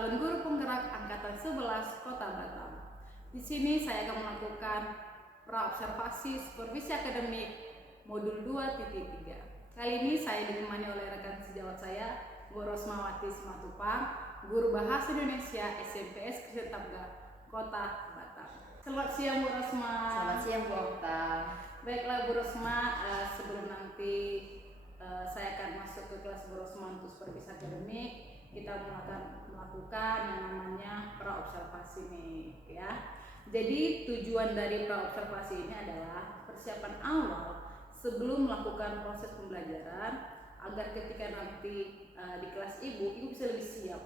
calon guru penggerak angkatan 11 Kota Batam. Di sini saya akan melakukan praobservasi supervisi akademik modul 2.3. Kali ini saya ditemani oleh rekan sejawat saya, Bu Rosmawati Simatupang, guru bahasa Indonesia SMPS Kristen Tabga Kota Batam. Selamat siang Bu Rosma. Selamat siang Bu Okta. Baiklah Bu Rosma, sebelum nanti saya akan masuk ke kelas Bu Rosma untuk supervisi akademik, kita akan melakukan yang namanya praobservasi nih ya. Jadi tujuan dari praobservasi ini adalah persiapan awal sebelum melakukan proses pembelajaran agar ketika nanti di kelas ibu bisa lebih siap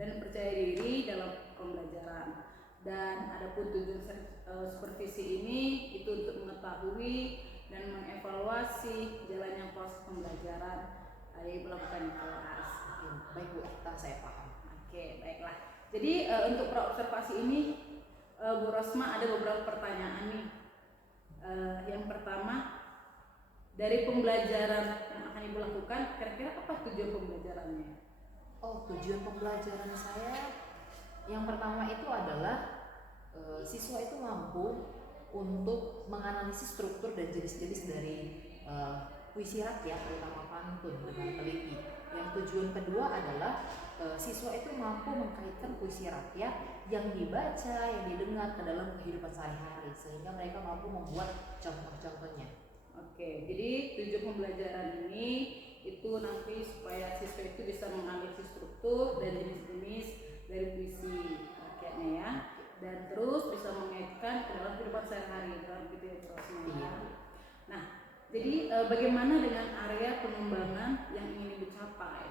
dan percaya diri dalam pembelajaran. Dan adapun tujuan supervisi ini itu untuk mengetahui dan mengevaluasi jalannya proses pembelajaran yang dilakukan di kelas. Baik Bu Okta, saya paham. Oke, baiklah. Jadi untuk praobservasi ini Bu Rosma ada beberapa pertanyaan nih. Yang pertama, dari pembelajaran yang akan Ibu lakukan, kira-kira apa tujuan pembelajarannya? Oh, tujuan pembelajaran saya yang pertama itu adalah siswa itu mampu untuk menganalisis struktur dan jenis-jenis dari puisi rakyat, terutama pantun dengan teliti. Yang tujuan kedua adalah siswa itu mampu mengkaitkan puisi rakyat yang dibaca, yang didengar ke dalam kehidupan sehari-hari, sehingga mereka mampu membuat contoh-contohnya. Oke, jadi tujuan pembelajaran ini itu nanti supaya siswa itu bisa menganalisis struktur dan jenis-jenis dari puisi rakyatnya ya, dan terus bisa mengaitkan ke dalam kehidupan sehari-hari dalam gitu ya prosesnya. Nah, jadi bagaimana dengan area pengembangan yang ingin dicapai?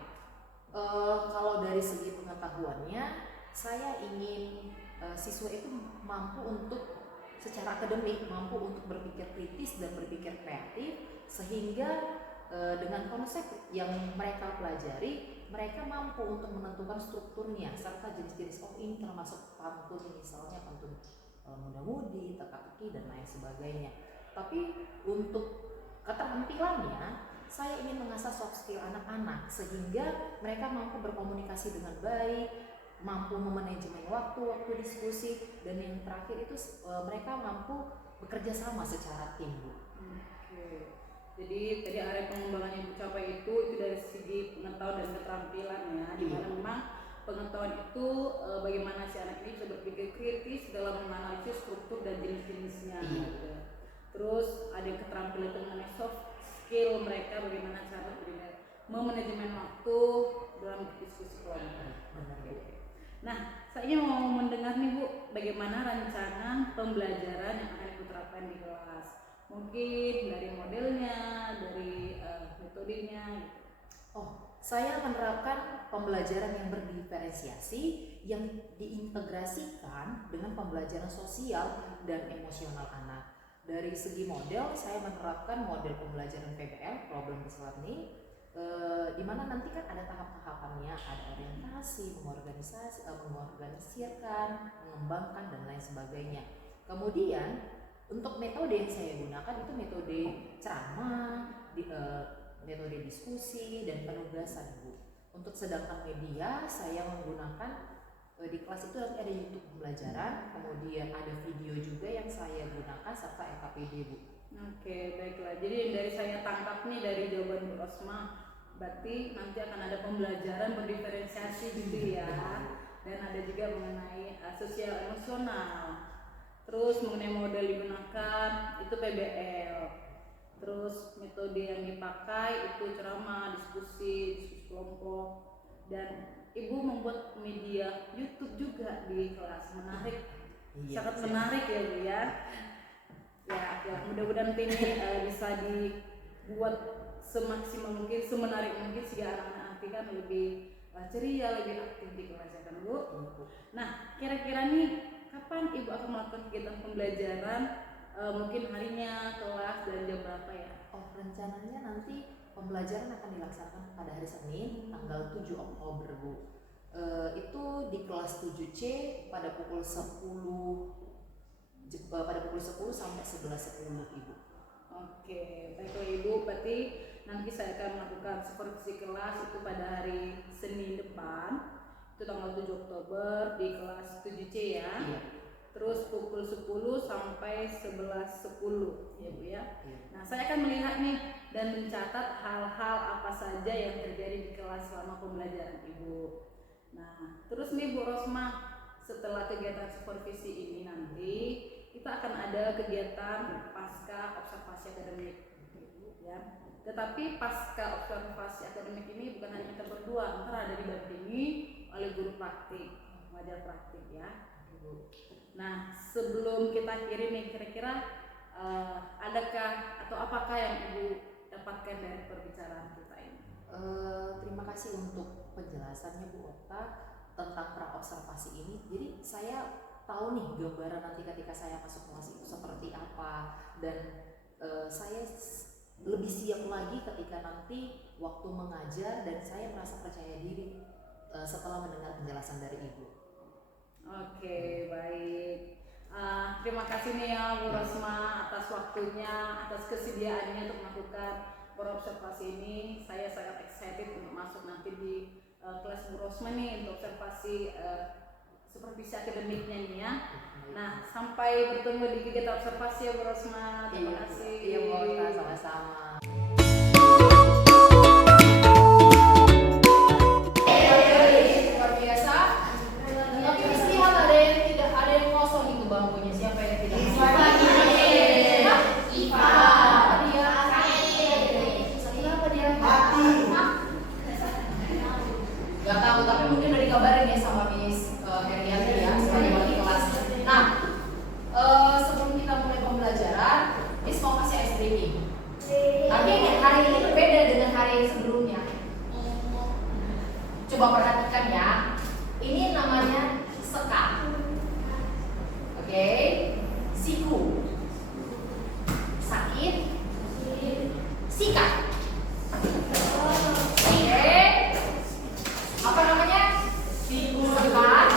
Kalau dari segi pengetahuannya, saya ingin siswa itu mampu untuk secara akademik, mampu untuk berpikir kritis dan berpikir kreatif, sehingga dengan konsep yang mereka pelajari, mereka mampu untuk menentukan strukturnya serta jenis-jenis. Oh, ini termasuk pantun, misalnya pantun muda-mudi, teka-teki dan lain sebagainya. Tapi untuk keterampilannya, saya ingin mengasah soft skill anak-anak sehingga mereka mampu berkomunikasi dengan baik, mampu memanajemen waktu diskusi, dan yang terakhir itu mereka mampu bekerja sama secara tim, Bu. Oke. Jadi tadi area pengembangan yang dicapai itu dari segi pengetahuan dan keterampilan ya, di mana memang pengetahuan itu bagaimana si anak ini bisa berpikir kritis dalam menganalisis struktur dan jenis-jenisnya gitu. Terus ada keterampilan mengenai soft skill mereka, bagaimana cara memanajemen waktu dalam diskusi kelompok. Nah, saya mau mendengar nih Bu, bagaimana rancangan pembelajaran yang akan Ibu terapkan di kelas? Mungkin dari modelnya, dari metodenya gitu. Oh, saya menerapkan pembelajaran yang berdiferensiasi yang diintegrasikan dengan pembelajaran sosial dan emosional anak. Dari segi model, saya menerapkan model pembelajaran PBL, Problem Based Learning, di mana nanti kan ada tahap-tahapannya, ada orientasi, mengorganisirkan, mengembangkan dan lain sebagainya. Kemudian untuk metode yang saya gunakan itu metode ceramah, metode diskusi dan penugasan, Bu. Untuk sedangkan media, saya menggunakan di kelas itu nanti ada YouTube pembelajaran, kemudian ada video juga yang saya gunakan serta LKPD, Bu. Oke, baiklah. Jadi yang dari saya tangkap nih dari jawaban Bu Rosma, berarti nanti akan ada pembelajaran berdiferensiasi gitu ya, dan ada juga mengenai sosial emosional. Terus mengenai model digunakan itu PBL. Terus metode yang dipakai itu ceramah, diskusi kelompok, dan Ibu membuat media YouTube juga di kelas. Menarik, sangat menarik ya Bu ya. Ya, mudah-mudahan ini bisa dibuat semaksimal mungkin, semenarik mungkin sehingga anak-anak nanti kan lebih ceria, lebih aktif di kelas ya kan Bu. Nah, kira-kira nih kapan Ibu akan melakukan kegiatan pembelajaran? Mungkin harinya, kelas, dan jam berapa ya? Oh, rencananya nanti pembelajaran akan dilaksanakan pada hari Senin tanggal 7 Oktober, Bu. Itu di kelas 7C pada pukul 10 sampai 11.10, Ibu. Oke, baiklah Ibu, berarti nanti saya akan melakukan supervisi kelas itu pada hari Senin depan. itu tanggal 7 Oktober di kelas 7C ya. Iya. Terus pukul 10 sampai 11.10 ya Bu ya. Iya. Nah, saya akan melihat nih dan mencatat hal-hal apa saja yang terjadi di kelas selama pembelajaran Ibu. Nah, terus nih Bu Rosma, setelah kegiatan supervisi ini nanti kita akan ada kegiatan pasca observasi akademik ya. Tetapi pasca observasi akademik ini bukan hanya kita berdua, ntar ada didampingi oleh guru praktik, pengajar praktik ya. Nah, sebelum kita akhiri nih, kira-kira adakah atau apakah yang Ibu dapatkan dari perbicaraan kita ini? Terima kasih untuk penjelasannya Bu Okta tentang praobservasi ini. Jadi saya tahu nih gambaran nanti ketika saya masuk kelas itu seperti apa, dan saya lebih siap lagi ketika nanti waktu mengajar, dan saya merasa percaya diri setelah mendengar penjelasan dari Ibu. Oke, baik. Terima kasih nih ya Bu Rosma atas waktunya, atas kesediaannya untuk melakukan observasi ini. Saya sangat excited untuk masuk nanti di kelas Bu Rosma nih untuk observasi supervisi akademiknya nih ya. Nah, sampai bertemu di kegiatan observasi ya Bu Rosma. Terima kasih. Iya Bu Okta, sama-sama. Luar biasa. Tapi mesti ada yang kosong itu bangkunya. Siapa yang tidak? Iva. Dia. Siapa dia? Gak tahu, tapi mungkin udah dikabarin ya sama Miss Herianti ya sebagai wali kelas. Nah, sebelum kita mulai pembelajaran, Miss mau kasih ice breaking. Tapi hari ini berbeda dengan hari yang sebelumnya. Coba perhatikan ya. Ini namanya sekat. Oke. Siku. Sakit. Sikat. Oke. Apa namanya? Siku. Sekat.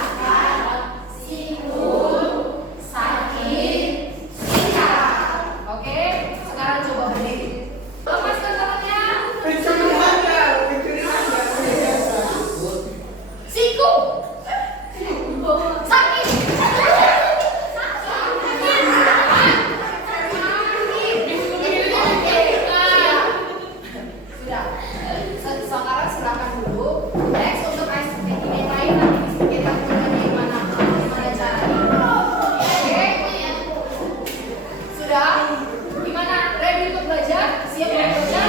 Siku. Sakit. Sikat. Oke. Sekarang coba berdiri. Lepaskan tangannya. Siku. Sakit. Sudah. Sekarang silakan dulu. Next untuk ice breaking yang lain nanti kita mulai gimana caranya. Oke. Sudah. Gimana? Ready untuk belajar? Siap untuk belajar?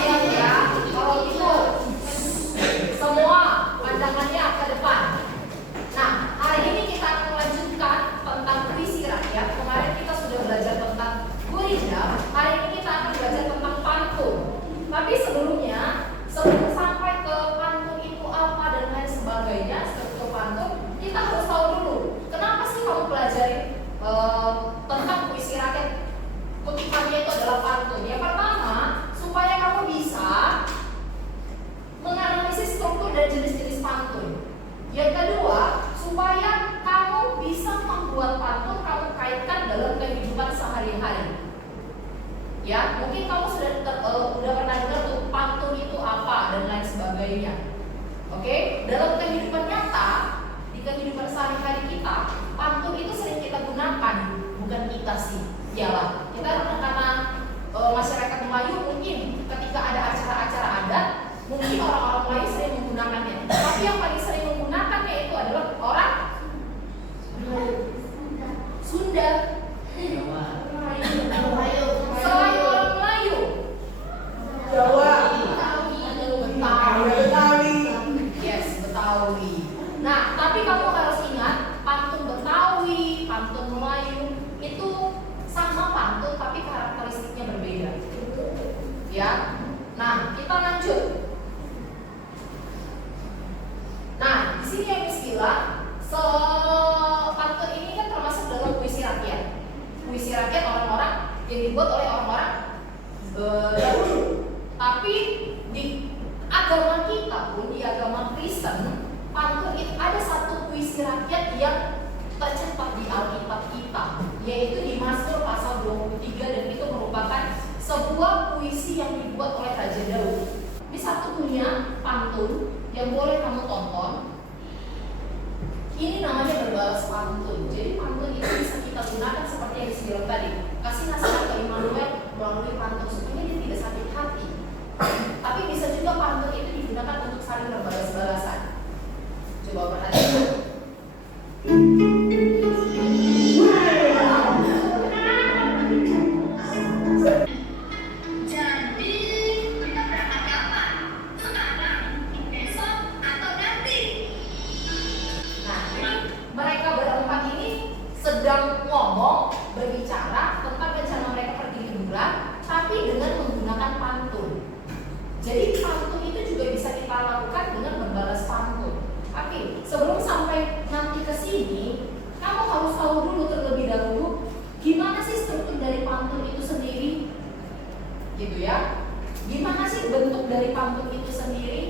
Siap ya. Kalau gitu semua pandangannya ke depan. Nah, hari ini kita akan melanjutkan tentang puisi rakyat. Kemarin kita sudah belajar tentang gurindam. Hari ini kita akan belajar tentang pantun. Tapi sebelum sampai ke pantun itu apa dan lain sebagainya, struktur pantun, kita harus tahu dulu kenapa sih kamu pelajari tentang puisi rakyat. Kutipannya itu adalah pantun. Yang pertama, supaya kamu bisa menganalisis struktur dan jenis-jenis pantun. Yang kedua, supaya kamu bisa membuat pantun kamu kaitkan dalam kehidupan sehari-hari. Ya, mungkin kamu sudah pernah dengar tuh pantun itu apa dan lain sebagainya. Oke, dalam kehidupan nyata, di kehidupan sehari-hari kita, pantun itu sering kita gunakan, bukan kita sih. Iyalah, kita karena masyarakat Melayu mungkin ketika ada acara-acara adat, mungkin orang-orang Melayu sering menggunakannya. Tapi yang paling sering menggunakannya itu adalah orang Sunda. Selain orang Melayu, Jawa, Betawi. Yes, Betawi. Nah, tapi kamu harus ingat, pantun Betawi, pantun Melayu itu sama pantun tapi karakteristiknya berbeda. Ya. Nah, kita lanjut. Nah, di sini yang Miss bilang, pantun ini kan termasuk dalam puisi rakyat. Puisi rakyat orang-orang yang dibuat oleh orang-orang dahulu. Tapi di agama kita pun, di agama Kristen, pantun itu ada satu puisi rakyat yang tercetak di Alkitab kita, yaitu di Mazmur pasal 23, dan itu merupakan sebuah puisi yang dibuat oleh Raja Daud. Ini satu punya pantun yang boleh kamu tonton. bentuk dari pantun itu sendiri?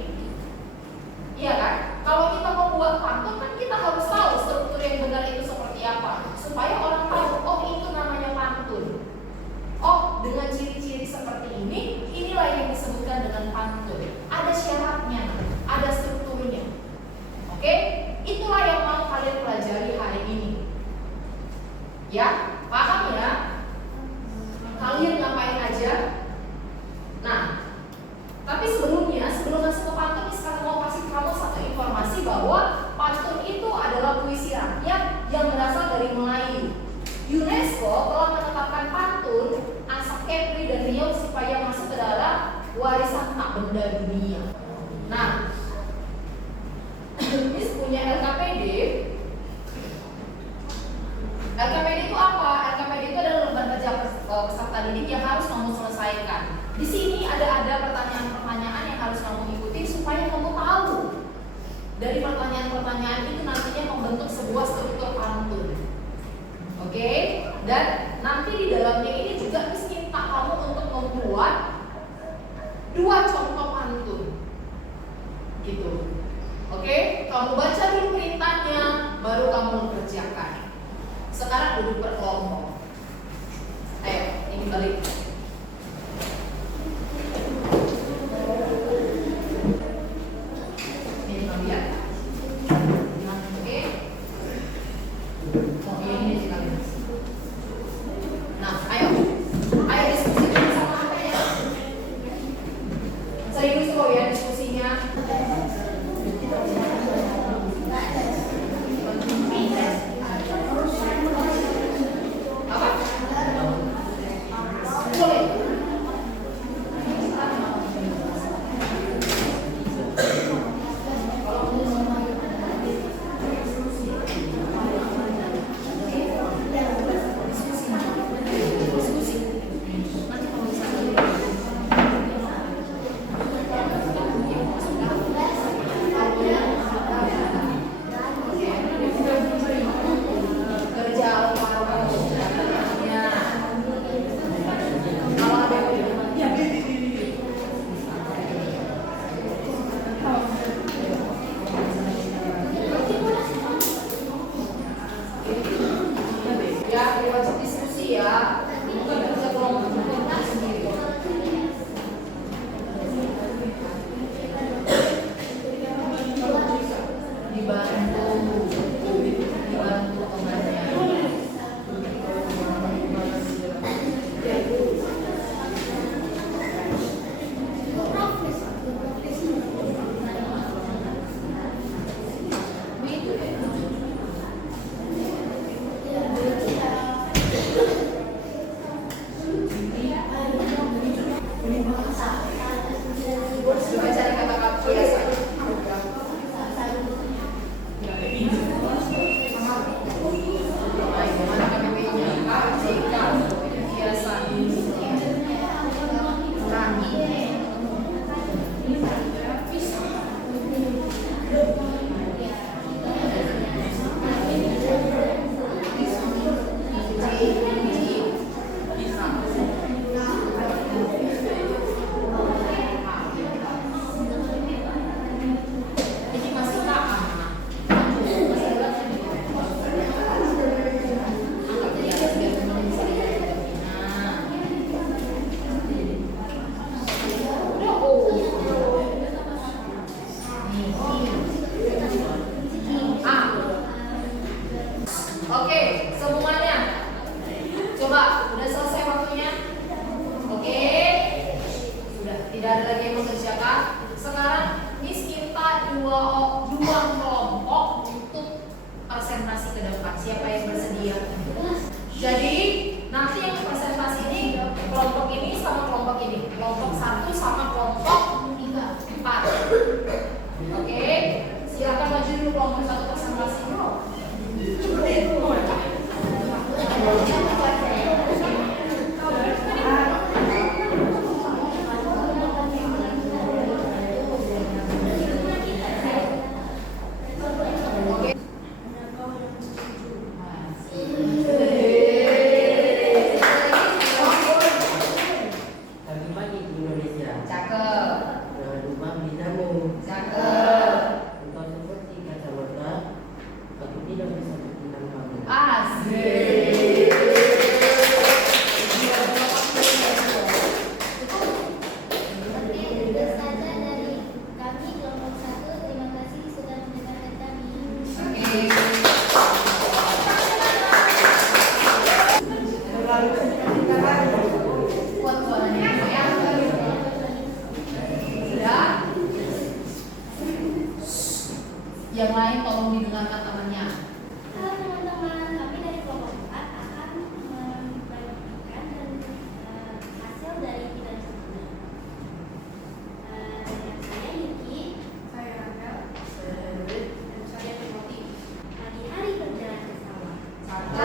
Iya kan? Kalau kita mau buat pantun kan kita harus tahu struktur yang benar itu seperti apa, supaya orang tahu, oh itu namanya pantun. Oh, dengan ciri-ciri seperti ini, inilah yang disebutkan dengan pantun. Ada syaratnya, ada strukturnya. Oke? Itulah yang mau kalian pelajari hari ini. Ya, paham ya? Kalian ngapain aja? Nah, tapi sebelumnya, sebelum masuk ke pantun, sekarang mau kasih kamu satu informasi bahwa pantun itu adalah puisi rakyat yang berasal dari Melayu. UNESCO telah menetapkan pantun, Asak Kepri dan Riau supaya masuk ke dalam warisan tak benda dunia. Nah, ini punya LKPD. LKPD itu apa? LKPD itu adalah lembar kerja peserta didik yang harus kamu selesaikan. Di sini ada pertanyaan-pertanyaan yang harus kamu ikuti supaya kamu tahu. Dari pertanyaan-pertanyaan itu nantinya membentuk sebuah struktur pantun. Oke? Dan nanti di dalamnya ini juga minta kamu untuk membuat 2 contoh pantun. Gitu. Oke? Kamu baca dulu perintahnya, baru kamu kerjakan. Sekarang duduk berkelompok. Ayo, ini balik. Ini kamu lihat. Oke. Oh, ini juga. Nah, ayo diskusi sama apa ya? Serius loh ya diskusinya. Yang lain tolong didengarkan temannya. Halo teman-teman, kami dari kelompok 4 akan membagikan dan hasil dari kita ini. Dengan saya Yuki, Saya Rangga. Saya Hendrik. Dan saya Timothy. pagi hari berjalan ke sawah. Cakep.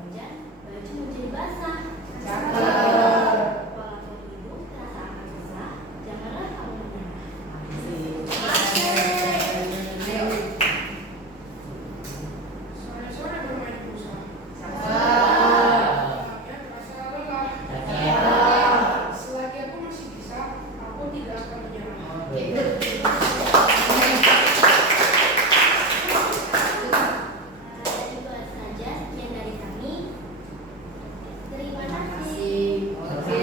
Hujan, baju menjadi basah. Cakep. Walaupun hidup terasa akan susah, janganlah kamu menyerah. Ayo. Sore-sore bermain futsal. Cakep. Anaknya terasa lelah. Cakep. Selagi aku masih bisa, aku tidak akan menyerah. Oke, good. Dan itu saja sekian dari kami. Terima Terima kasih. kasih. Oke,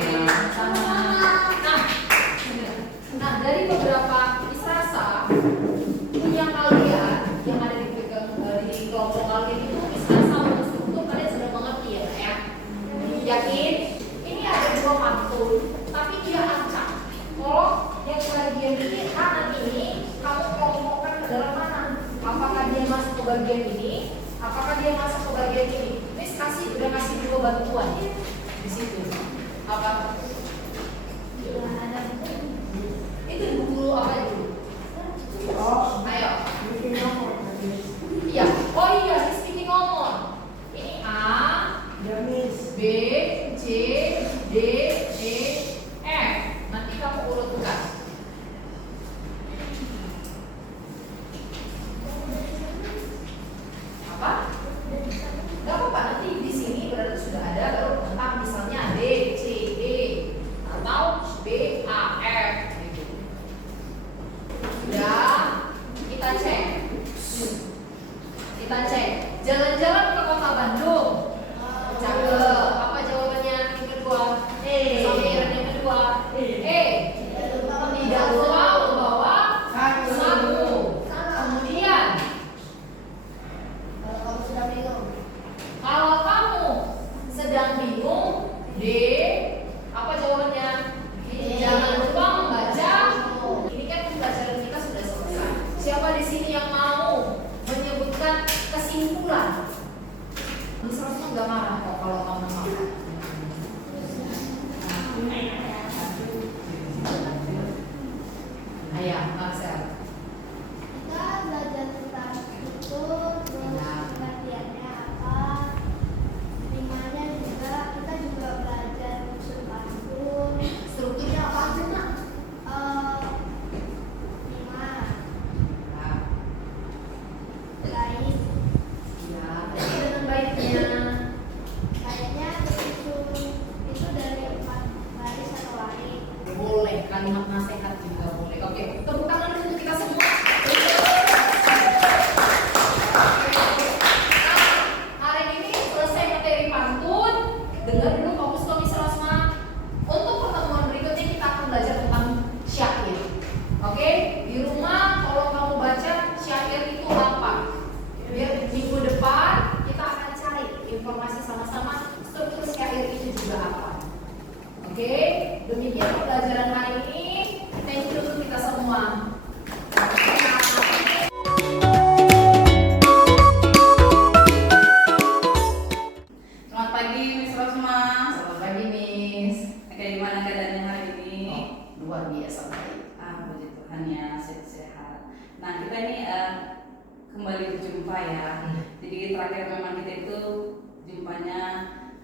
sama. Nah, dari beberapa israsa punya kalian yang ada di kelompok kalian itu israsa untuk struktur kalian sudah mengerti ya, Pak, ya? Yakin? Ini ada dua pantun, tapi dia acak. Kalau yang bagian ini kanan ini kamu kelompokkan ke dalam mana? Apakah dia masuk ke bagian ini? Apakah dia masuk ke bagian ini? Miss udah kasih dua bantuan ya di situ. Apa? Itu dulu apa dulu? Oh, Ayo. bikin nomor. Iya. Oh iya, Miss bikin nomor. Ini A, Ya, Miss. B, C, D, E, F. Nanti kamu urutkan. Apa? Gak apa-apa, nanti di sini berarti sudah ada baru tentang misalnya D, C, E atau B, A, F gitu. Sudah, kita cek. Kita cek. Jalan-jalan ke kota Bandung. Cakep. Apa jawabannya yang kedua? Sampiran yang kedua. Tidak lupa membawa sapu. Kemudian kalau kamu sedang bingung, D. Apa jawabannya? Jangan lupa membaca. Ini kan pembelajaran kita sudah selesai. Siapa di sini yang mau menyebutkan kesimpulan? Miss Rosma nggak marah kok kalau kamu marah. Ayah, Marcel. Kita belajar tentang struktur, terus pengertiannya apa, rimanya juga, kita juga belajar unsur pantun, Strukturnya apa aja nak? rima, Nah, bait, ya, tadi dengan baiknya. kayaknya tersusun itu dari 4 baris atau lain. Boleh, kalimat nasihat juga boleh. Oke, tepuk tangan dulu untuk kita semua. Nah, hari ini selesai materi pantun. Dengar dulu fokus ke Miss Rosma. Untuk pertemuan berikutnya kita akan belajar tentang syair. Oke, di rumah tolong kamu baca syair itu apa. Biar minggu depan kita akan cari informasi sama-sama struktur syair itu juga apa. Oke, demikian pembelajaran hari ini. Thank you untuk kita semua. Selamat pagi Miss Rosma. Selamat pagi, Miss. Oke, gimana keadaannya hari ini? Luar biasa baik. Puji Tuhan ya, sehat-sehat. Nah, kita ini kembali berjumpa ya. Jadi terakhir memang kita itu jumpanya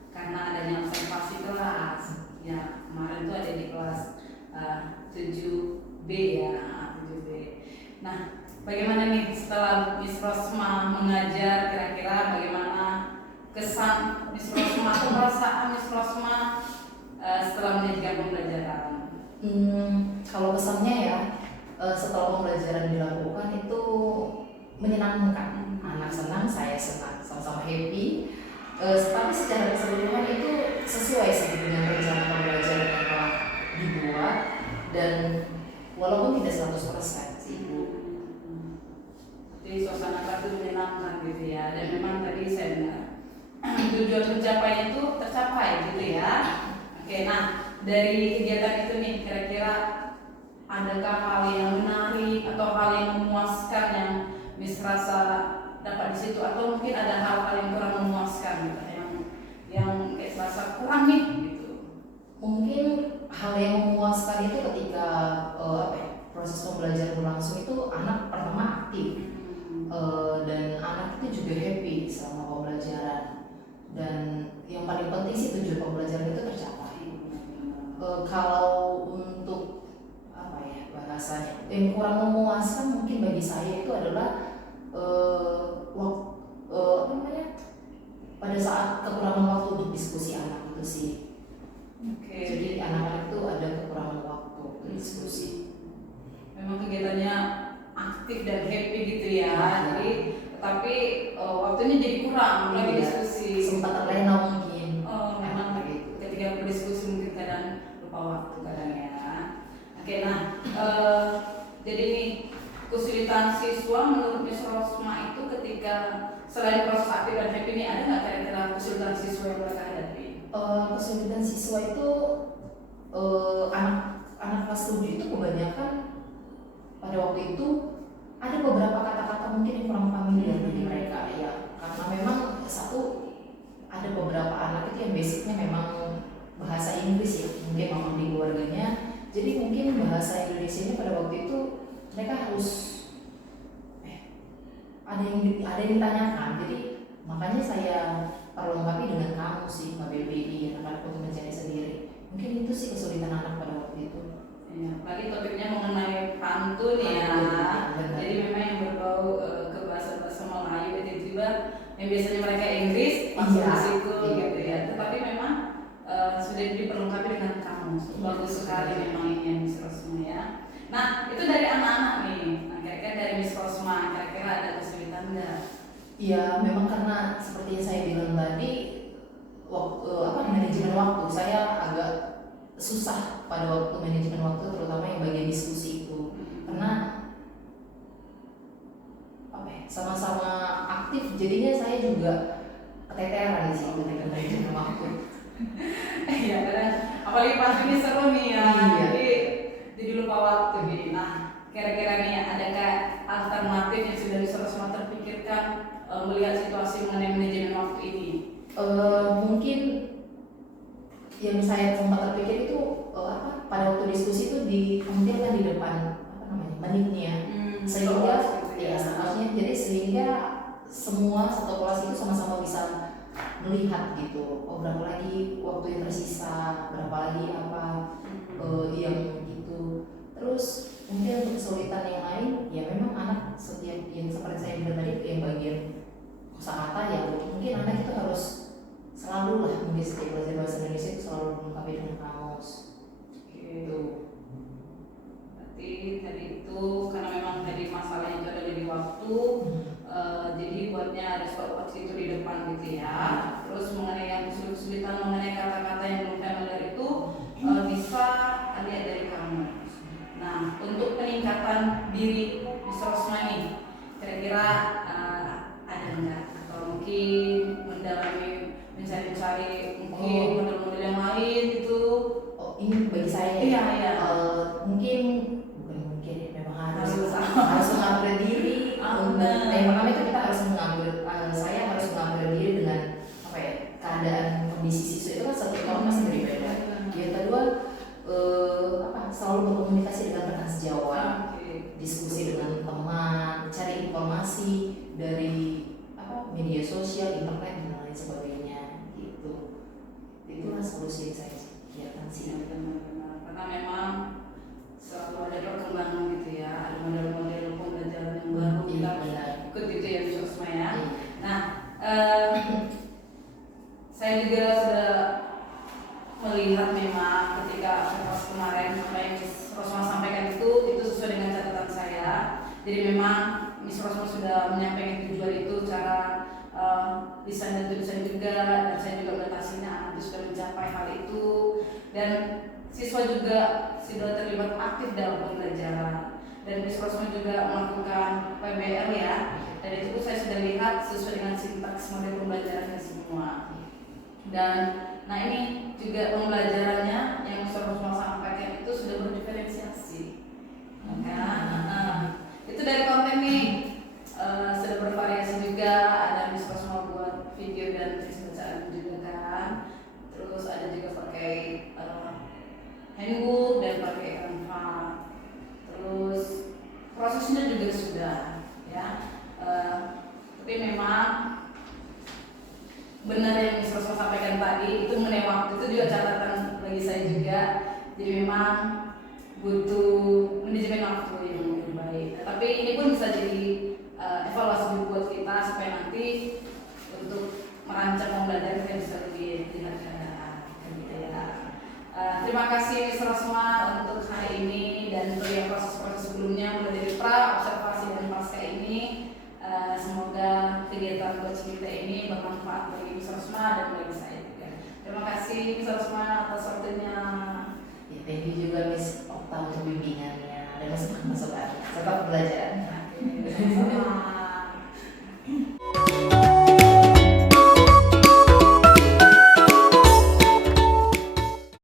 karena adanya observasi kelas. Ya, kemarin tuh ada di kelas 7B ya, 7B. Nah, bagaimana nih setelah Miss Rosma mengajar, kira-kira bagaimana kesan Miss Rosma atau perasaan Miss Rosma setelah menyajikan pembelajaran? Kalau kesannya ya, setelah pembelajaran dilakukan itu menyenangkan. Anak senang, saya senang, sama-sama happy. Tapi secara keseluruhan itu sesuai sih dengan rencana pembelajaran yang telah dibuat, dan walaupun tidak 100% sih Bu. Jadi suasana kelas itu menyenangkan gitu ya, dan memang tadi saya dengar tujuan pencapaian itu tercapai gitu ya. Oke, nah dari kegiatan itu nih kira-kira adakah hal yang menarik atau hal yang memuaskan Miss rasa dapat di situ, atau mungkin ada hal-hal yang kurang memuaskan gitu, yang kayak serasa kurang nih gitu. Mungkin hal yang memuaskan itu ketika proses pembelajaran berlangsung itu anak pertama aktif. Dan anak itu juga happy sama pembelajaran, dan yang paling penting sih tujuan pembelajaran itu tercapai. Kalau untuk apa ya bahasanya yang kurang memuaskan mungkin bagi saya itu adalah pada saat kekurangan waktu untuk diskusi anak itu sih. Jadi anak-anak itu ada kekurangan waktu untuk diskusi. Memang kegiatannya aktif dan happy gitu ya. Jadi tapi waktunya jadi kurang lagi diskusi. Sempat terlena mungkin. Memang ketika berdiskusi mungkin kadang lupa waktu kadang ya. Oke, nah jadi nih kesulitan siswa menurut Miss Rosma itu ketika selain proses aktif dan happy ini, ada nggak kira-kira kesulitan siswa yang mereka hadapi? Kesulitan siswa itu anak kelas 7 itu kebanyakan pada waktu itu ada beberapa kata-kata mungkin yang kurang familiar bagi mereka ya, karena memang satu ada beberapa anak itu yang basicnya memang bahasa Inggris ya, mungkin memang di keluarganya, jadi mungkin bahasa Indonesia ini pada waktu itu mereka harus ada yang ditanyakan, jadi makanya saya perlu lengkapi dengan kamu sih Mbak BBI, anak-anak untuk mencari sendiri. Mungkin itu sih kesulitan anak pada waktu itu. Ya, lagi topiknya mengenai pantun ya. Jadi memang yang berbau ke bahasa-bahasa Melayu itu juga yang biasanya mereka Inggris masuk ke situ gitu ya. Tetapi memang sudah diperlengkapi dengan kamus. Bagus sekali memang ini Miss Rosma ya. Nah, itu dari anak-anak nih. Nah, kira-kira dari Miss Rosma kira-kira ada kesulitan nggak? Ya, memang karena seperti yang saya bilang tadi, manajemen waktu saya agak susah pada waktu manajemen waktu, terutama yang bagian diskusi itu, karena sama-sama aktif, jadinya saya juga keteteran di sini ketika manajemen waktu. Iya, karena apalagi pas ini seru nih ya. Iya. Jadi lupa waktu nih. Nah, kira-kira nih adakah alternatif yang sudah Miss Rosma terpikirkan melihat situasi mengenai manajemen waktu ini? Mungkin yang saya sempat terpikir itu pada waktu diskusi itu ditampilkan di depan menitnya, sehingga sehingga semua satu kelas itu sama-sama bisa melihat gitu, berapa lagi waktu yang tersisa, berapa lagi yang gitu. Terus mungkin untuk kesulitan yang lain ya memang anak setiap yang seperti saya bilang tadi yang bagian kosakata ya, mungkin anak itu harus selalu lah mungkin setiap belajar bahasa Indonesia itu selalu melengkapi dengan kamus gitu. Berarti tadi itu karena memang tadi masalahnya itu ada di waktu, jadi buatnya ada spot itu di depan gitu ya. Terus mengenai yang kesulitan mengenai kata-kata yang belum familiar itu bisa lihat dari kamu. Nah, untuk peningkatan diri Miss Rosma nih, kira-kira ada nggak? Atau mungkin mencari mungkin model-model yang lain gitu? Ini bagi saya Iya. bukan mungkin memang harus mengambil diri. Yang pertama itu kita harus mengambil, saya harus mengambil diri dengan keadaan kondisi siswa itu kan setiap orang masih berbeda. Yang kedua selalu berkomunikasi dengan rekan sejawat, diskusi dengan teman, cari informasi dari media sosial, internet dan lain sebagainya gitu. Itulah solusi yang saya lihatkan sih. Benar-benar. Karena memang selalu ada perkembangan gitu ya, ada model-model pembelajaran yang baru kita ikut gitu ya Miss Rosma ya. Nah, saya juga sudah melihat memang ketika pas kemarin Miss Rosma sampaikan itu sesuai dengan catatan saya. Jadi memang Miss Rosma sudah menyampaikan tujuan itu, cara desain dan tulisan juga, dan saya juga mengatasinya anak itu sudah mencapai hal itu, dan siswa juga sudah terlibat aktif dalam pembelajaran, dan Miss Rosma juga melakukan PBL ya, dan itu saya sudah lihat sesuai dengan sintaks model pembelajarannya semua. Dan nah ini juga pembelajarannya yang Miss Rosma sampaikan itu sudah berdiferensiasi, itu dari konten nih. Jadi memang butuh manajemen waktu yang lebih baik. Tapi ini pun bisa jadi evaluasi buat kita supaya nanti untuk merancang belajar kita bisa lebih terlihat gitu ya. Terima kasih Miss Rosma untuk hari ini dan untuk yang proses-proses sebelumnya mulai dari pra, observasi dan pasca ini. Semoga kegiatan coach kita ini bermanfaat bagi Miss Rosma dan bagi saya juga. Terima kasih Miss Rosma atas waktunya. Ya, thank you juga Miss Okta untuk bimbingannya dan masukan-masukan serta pembelajaran. Sampai